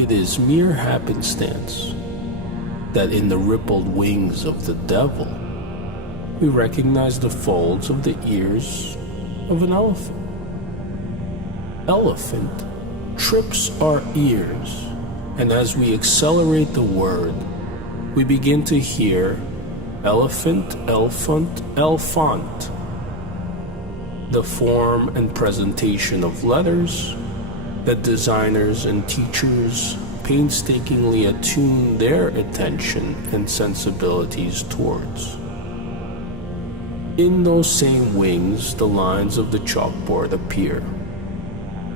It is mere happenstance that in the rippled wings of the devil, we recognize the folds of the ears of an elephant. Elephant trips our ears, and as we accelerate the word, we begin to hear elephant, elephant, elephant. The form and presentation of letters that designers and teachers painstakingly attune their attention and sensibilities towards. In those same wings, the lines of the chalkboard appear.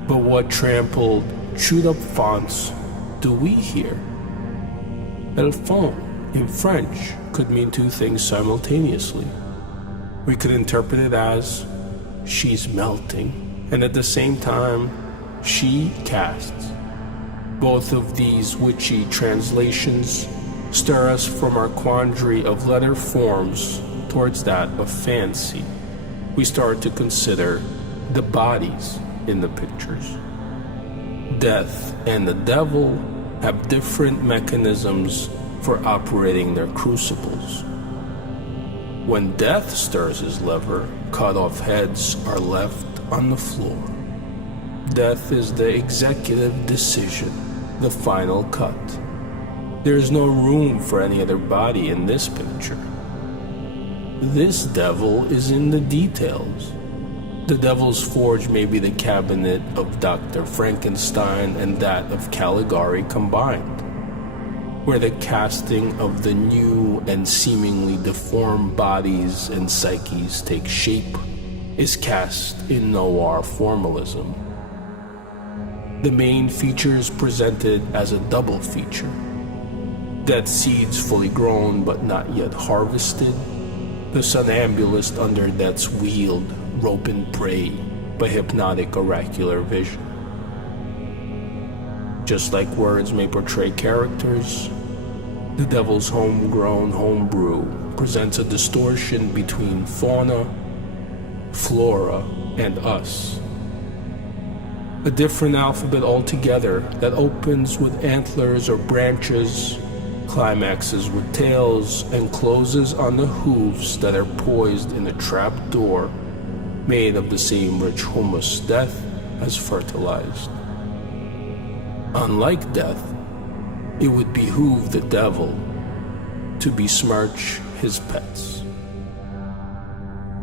But what trampled, chewed-up fonts do we hear? Elle fond in French could mean two things simultaneously. We could interpret it as she's melting, and at the same time, she casts. Both of these witchy translations stir us from our quandary of letter forms towards that of fancy. We start to consider the bodies in the pictures. Death and the devil have different mechanisms for operating their crucibles. When death stirs his lever, cut off heads are left on the floor. Death is the executive decision, the final cut. There is no room for any other body in this picture. This devil is in the details. The devil's forge may be the cabinet of Dr. Frankenstein and that of Caligari combined, where the casting of the new and seemingly deformed bodies and psyches take shape is cast in noir formalism. The main feature is presented as a double feature. Death seeds fully grown but not yet harvested. The somnambulist under death's wheeled, rope and prey by hypnotic oracular vision. Just like words may portray characters, the devil's homegrown homebrew presents a distortion between fauna, flora, and us. A different alphabet altogether that opens with antlers or branches, climaxes with tails, and closes on the hooves that are poised in a trap door made of the same rich humus death has fertilized. Unlike death, it would behoove the devil to besmirch his pets.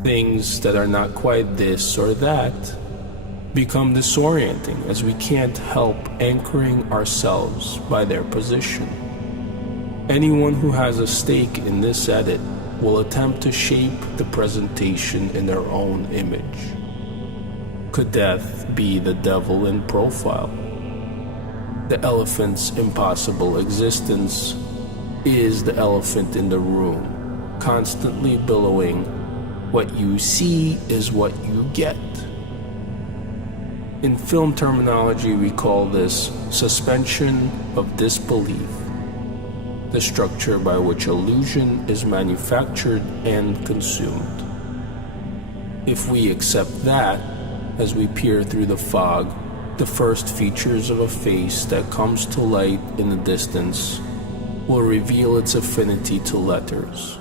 Things that are not quite this or that become disorienting as we can't help anchoring ourselves by their position. Anyone who has a stake in this edit will attempt to shape the presentation in their own image. Could death be the devil in profile? The elephant's impossible existence is the elephant in the room, constantly billowing, "What you see is what you get." In film terminology, we call this suspension of disbelief, the structure by which illusion is manufactured and consumed. If we accept that, as we peer through the fog, the first features of a face that comes to light in the distance will reveal its affinity to letters.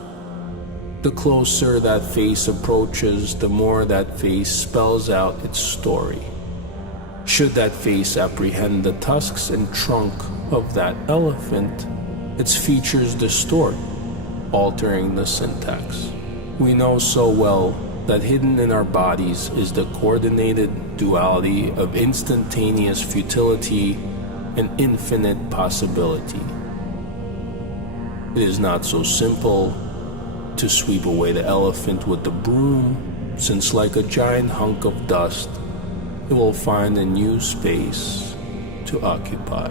The closer that face approaches, the more that face spells out its story. Should that face apprehend the tusks and trunk of that elephant, its features distort, altering the syntax. We know so well that hidden in our bodies is the coordinated duality of instantaneous futility and infinite possibility. It is not so simple to sweep away the elephant with the broom, since like a giant hunk of dust, it will find a new space to occupy.